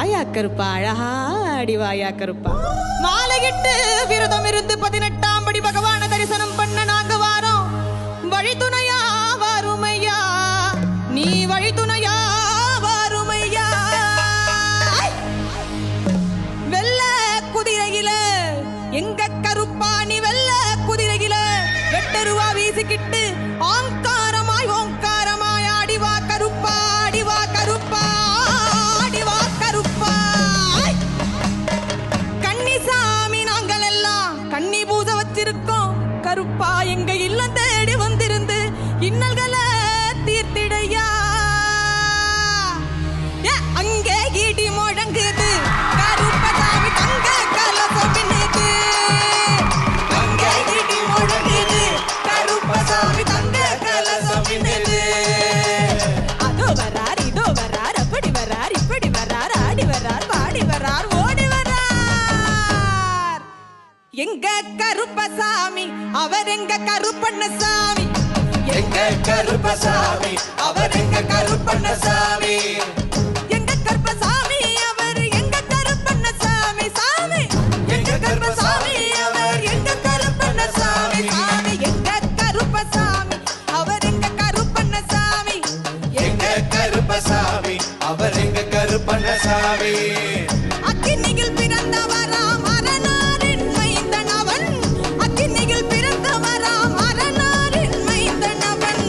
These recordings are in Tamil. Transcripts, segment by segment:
வாயா கருப்பா அழகா அடிவாயா கருப்பா. மாலையிட்டு விரதம் இருந்து 18ஆம் படி பகவான தரிசனம் பண்ண நாங்க வாரோம். வழித்துணையா வாருமையா, நீ வழித்துணையா வாருமையா. வெள்ள குதிரையில எங்க கருப்பா நீ வெள்ள குதிரையில வெட்டருவா வீசிக்கிட்டு ஓங்காரமாய் ஓங்காரமாய் ஆடிவா கருப்பா ஆடிவா கருப்பா ஆடிவா கருப்பா. கன்னிசாமி நாங்கள் எல்லாம் கன்னி பூஜை வச்சிருக்கோம். கருப்பா எங்க இல்லம் தேடி வந்திருந்து இன்னல்களை தீர்த்திடையா. அங்கே இடி முழங்குது கருப்பசாமி தங்க கலசம் பின்னுது. அங்கே இடி முழங்குது கருப்பசாமி தங்க கலசம் பின்னுது. அதோ வரார் இதோ வரார் அப்படி வரார் இப்படி வரார் ஆடி வரார் பாடி வரார் ஓடி வரார். எங்க கருப்பசாமி அவர் எங்க கருப்பண்ணசாமி. எங்க கருப்பசாமி அவர் எங்க கருப்பண்ணசாமி. எங்க கருப்பசாமி அவர் எங்க கருப்பண்ணசாமி சாமி. எங்க கருப்பசாமி அவர் எங்க கருப்பண்ணசாமி சாமி. எங்க கருப்பசாமி அவர் எங்க கருப்பண்ணசாமி. எங்க கருப்பசாமி அவர் எங்க கருப்பண்ணசாமி. அக்கினியில் பிறந்தவராம் அரணாரின் மைந்தன் அவன். அக்கினியில் பிறந்தவராம் அரணாரின் மைந்தன் அவன்.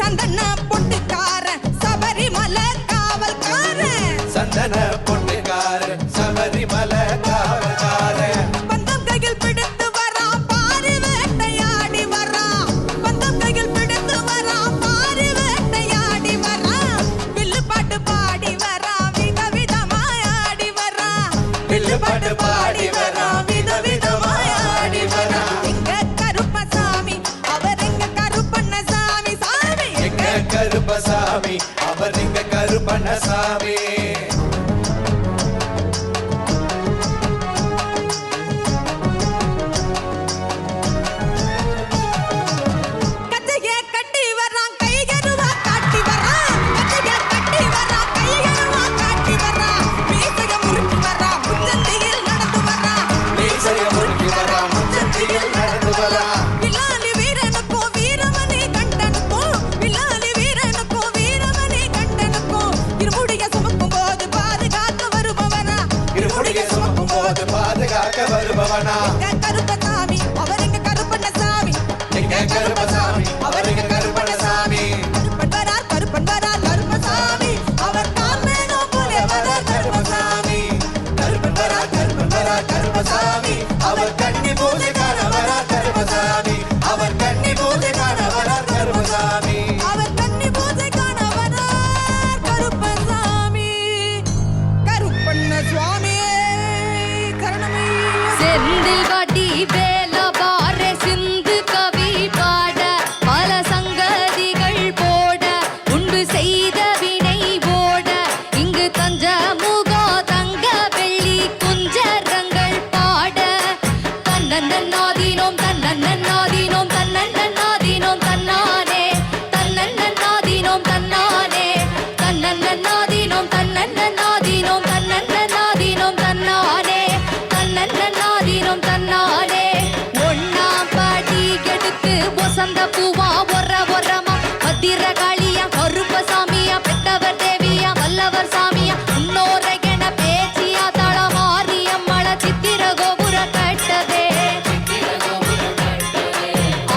சந்தன பொட்டுக்காரன் சபரிமலை காவல்காரன். சந்தன பொட்டுக்காரன் சபரிமலை காவல்காரன். பந்தம் கையில் பிடித்து வரான் பாரி வேட்டையாடி வரான். பந்தம் கையில் பிடித்து வரான் பாரி வேட்டையாடி வரான். வில்லு பாட்டு பாடி வரான் விதவிதமாய் ஆடி வரான். வில்லு பாட்டு பாடி வரான் விதவிதமாய் ஆடி வரான். எங்க கருப்பசாமி அவர் எங்க கருப்பண்ணசாமி சாமி. எங்க கருப்பசாமி அவர் எங்க கருப்பண்ணசாமி. கச்சைய கட்டி வரான் கையருவா காட்டி வரான். கச்சைய கட்டி வரான் கையருவா காட்டி வரான். மீசைய முறுக்கி வரான் முச்சந்தியில் நடந்து வரான். மீசைய முறுக்கி வரான் முச்சந்தியில் நடந்து வரான். வில்லாலி வீரனுக்கும் வீரமணி கண்டனுக்கும். வில்லாலி வீரனுக்கும் வீரமணி கண்டனுக்கும். இருமுடிய சுமக்கும் போது பாதுகாக்க வருபவனா. இருமுடியை சுமக்கும் போது பாதுகாக்க வருபவனா. எங்க கருப்பசாமி அவர் எங்க கருப்பண்ணசாமி. எங்க கருப்பசாமி அவர் எங்க கருப்பண்ணசாமி. கருப்பன் வரார் கருப்பசாமி. அவர் தான் மேலும் போல வரார் கருப்பசாமி. கருப்பன் வரா கருப்பசாமி. அவர் கன்னி பூஜை காண வரா கருப்பசாமி. அவர் கன்னி பூஜை காண வரா கருப்பசாமி. அவர் கன்னி பூஜை காண வரார் கருப்பசாமி. கருப்பண்ண சுவாமியே கரணமே. செந்தில் வாட்டி வேல பார சிந்து கவி பாட பல சங்கதிகள் போட உண்டு செய்த வினை ஓட இங்கு தஞ்ச முகோ தங்க வெள்ளி குஞ்சரங்கள் பாட தன்னன்னாதீனோம் தன்னன்னாதீனோம் தன்னன்னாதீனோம் தன்னானே தன்னன்னாதீனோம் தன்னானே தன்னன்னாதீனோம் தன்னன்னாதீனோம் தன்னன்னாதீனோம் தன்னானே தன்னன்னாதீனோம் தன்னானே. ஒண்ணாம் பாடி எடுத்து வசந்த பூவா ஒரமா பத்திர காளியா கருப்பசாமியா பெத்தவர் தேவியா வல்லவர் சாமியா முன்னோரை என பேச்சியா தளமாரியம்மள சித்திர கோபுர கட்டதே.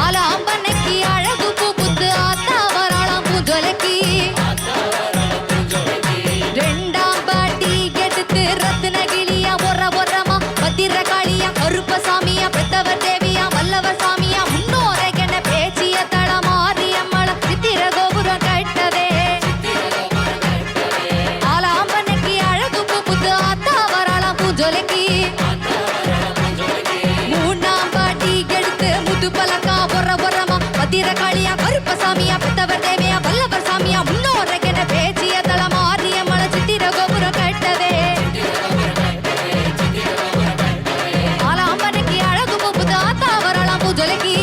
ஆலாம்பனைக்கு அழகு பூப்புத்து ஆத்தாவராளாம் பூஜொலைக்கு. ரெண்டாம் பாட்டி எடுத்து ரத்னகிளியா ஒரமா பத்திர காளியா கருப்பசாமியா பெத்தவர் தேவியா வல்லவர் சாமியா முன்னோரை என பேச்சிய தளமாரியம்மள சித்திர கோபுர கட்டதே. ஆலாம்பனைக்கு அழகு பூப்புத்து ஆத்தாவராளாம் பூஜொலைக்கு. மூணாம் பாட்டி எடுத்து முது பலக்கா ஒரமா பத்திர காளியா கருப்பசாமியா பெத்தவர் தேவியா வல்லவர் சாமியா முன்னோரை என பேச்சிய தளமாரியம்மள சித்திர கோபுர கட்டதே. ஆலாம்பனைக்கு அழகு பூப்புத்து ஆத்தாவராளாம் பூஜொலைக்கு.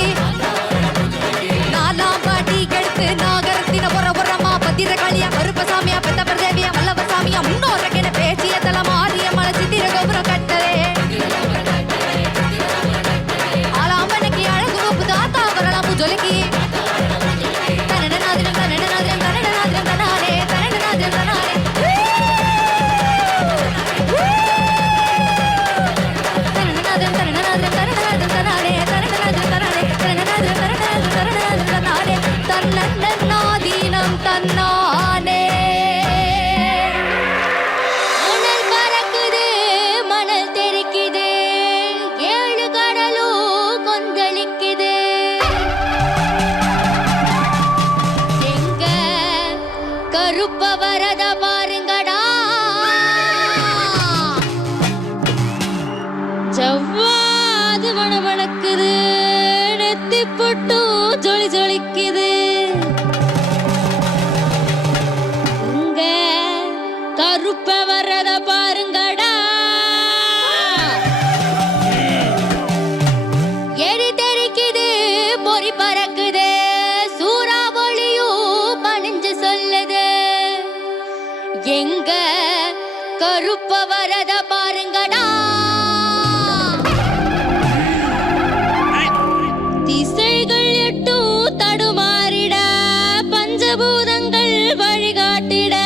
நாலாம் பாட்டி எடுத்து நாகரத்தின ஒரமா பத்திர காளியா கருப்பசாமியா பெத்தவர் தேவியா வல்லவர் சாமியா முன்னோரை என பேச்சிய தளமா கருப்ப வரத பாருங்கடா ஜவ்வாது மணமணக்குது நெத்தி பொட்டு ஜொலி ஜொலிக்குது உங்க கருப்ப வரத பாருங்கடா எரி தெரிக்குது பொறி பறக்குது சூறாவளியும் பணிஞ்சு சொல்லுது எங்க கருப்ப வரத பாருங்கடா திசைகள் எட்டும் தடுமாறிட பஞ்சபூதங்கள் வழிகாட்டிட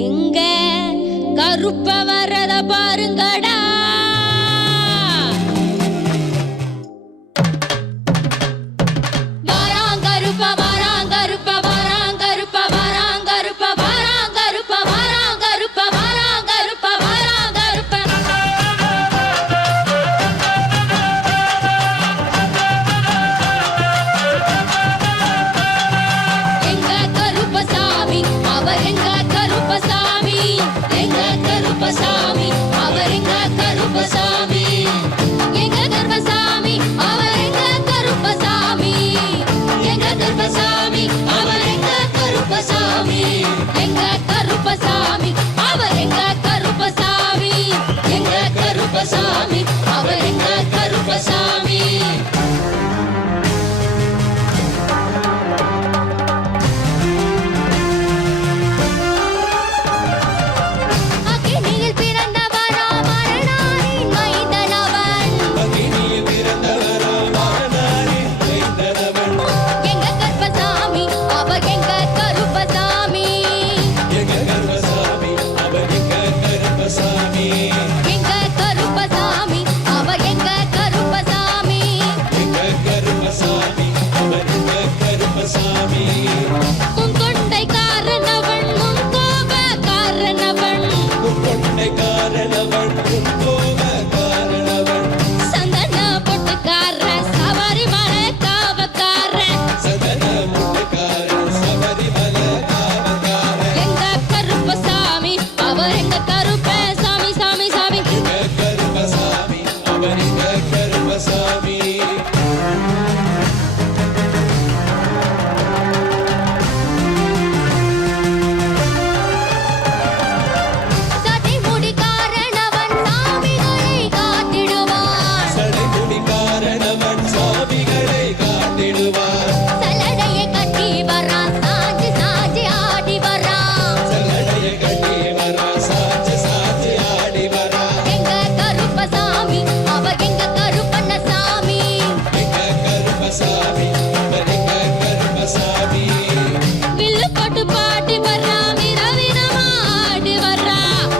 எங்க கருப்ப வரத பாருங்கடா வாராங்கருப்ப வாராங்கருப்ப வாராங்கருப்ப வாராங்கருப்ப வாராங்கருப்ப வாராங்கருப்ப வாராங்கருப்ப வாராங்கருப்ப எங்க கருப்பசாமி அவர் எங்க கருப்பசாமி எங்க கருப்பசாமி அவர் எங்க கருப்பசாமி எங்க கருப்பசாமி அவர் எங்க கருப்பசாமி எங்க கருப்பசாமி அவர் எங்க கருப்பசாமி எங்க கருப்பசாமி அவர் எங்க கருப்பசாமி எங்க கருப்பசாமி அவர் எங்க கருப்பசாமி அக்கினியில் பிறந்தவரா மரணாரின் மைந்தனவன் எங்க கருப்பசாமி அவர் எங்க கருப்பசாமி எங்க கருப்பசாமி அவர் எங்க கருப்பசாமி முன்கொண்டை காரணவன் முன்கோப காரணவன் சந்தன பொட்டுக்கார சபரிமலை காவக்கார எங்க கருப்பசாமி அவர் எங்க கருப்பசாமி சாமி சாமி சதி முடி காரணவன் சாமிகளை காட்டிடுவான் சலடையை கட்டி வரான் சாஞ்சி சாஞ்சி ஆடி வரான் எங்க கருப்பசாமி அவர் எங்க கருப்பண்ணசாமி வில்லு போட்டு பாடி வர்றான் விதவிதமா ஆடி வர்றான்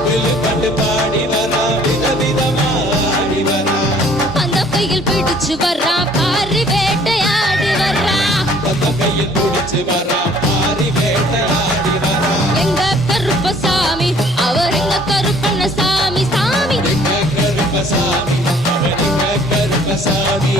அந்த கையில் பிடிச்சு வர்றான் பாரி வேட்டையாடி வர்றான் எங்க கருப்பசாமி அவர் எங்க கருப்பண்ணசாமி சாமி கருப்பசாமி